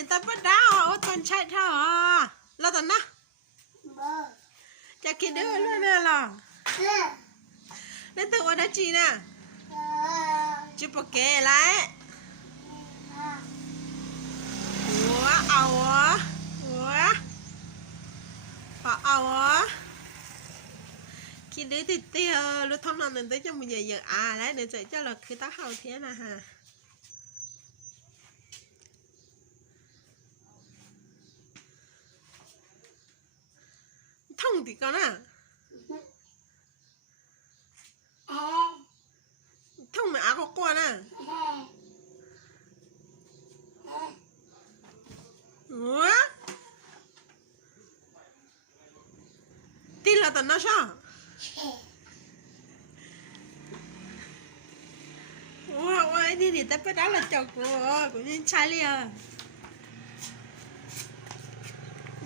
นี่แต่ป้าดาวตอนใช้เท่าแล้วตอนนะจะคิดด้วยเรื่องน่ะหรอแล้วตัววันจีน่ะจุปเกะไรหัวเอาหัวปะเอาคิดด้วยติดเตี้ยรู้ท้องนอนหนึ่งได้จะมีเยอะๆแล้วเดี๋ยวจะเราคือตาเห่าเทียนะฮะท่องติก่อนนะท่องเหมือนอาก็กลัวนะหัวตีละตอนน่าชอบว้าวนี่แต่ไปได้ละจบกูยังใช้เลย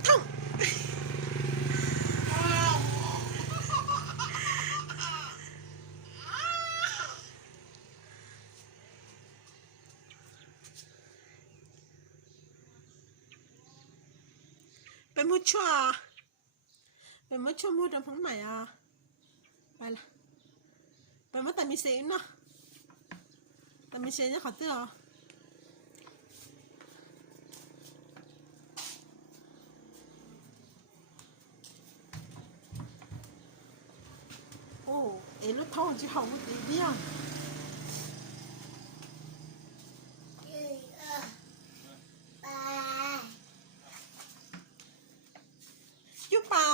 ท่องเป็นมุชัวเป็นมุชัวมุดตรงไหนอ่ะไปละเป็นมุแต่มีเสียงเนาะแต่มีเสียงจะขอเตือนโอ้เอ็นรถท้องจะหอบดีเดียวยุบป่า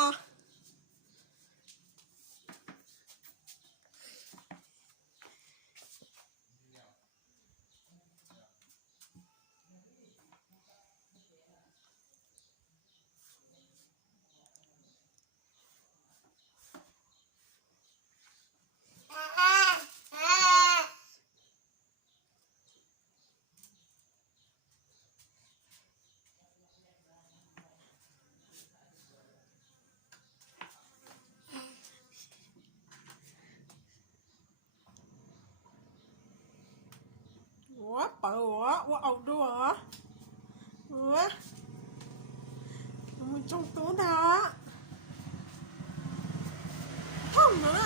หัวเป๋อหัวเอาด้วยหัวมันจงตัวดาท่องนะ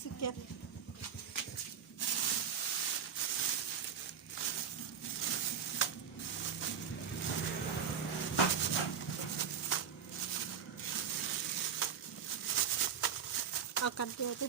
สเก็ตเอากันเดียวดิ